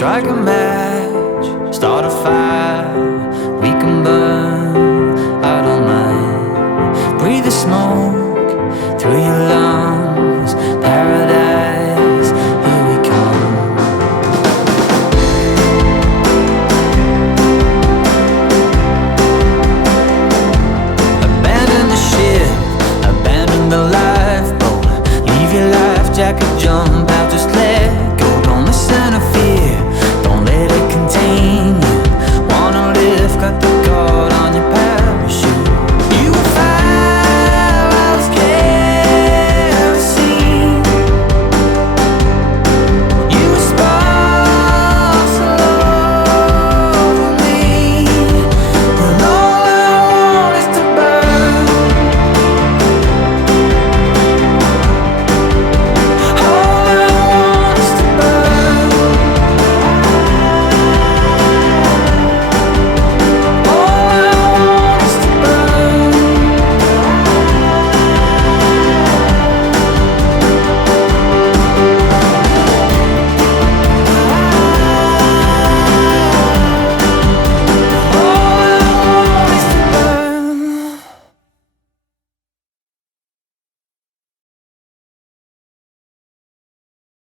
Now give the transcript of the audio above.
Strike a match, start a fire. We can burn out all night. Breathe the smoke through your lungs.